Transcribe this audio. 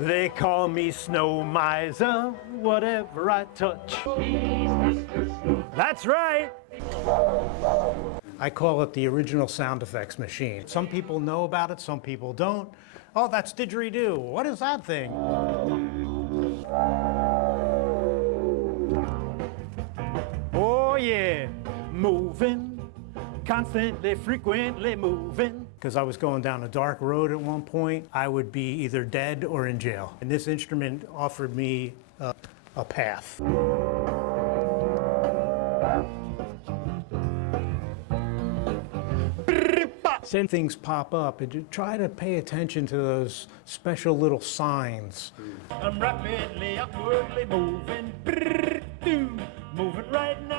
They call me Snow Miser, whatever I touch. That's right. I call it the original sound effects machine. Some people know about it, some people don't. Oh, that's didgeridoo. What is that thing? Oh yeah, moving, constantly, frequently moving. Because I was going down a dark road at one point, I would be either dead or in jail. And this instrument offered me a path. Then things pop up, and you try to pay attention to those special little signs. I'm rapidly, upwardly moving, moving right now.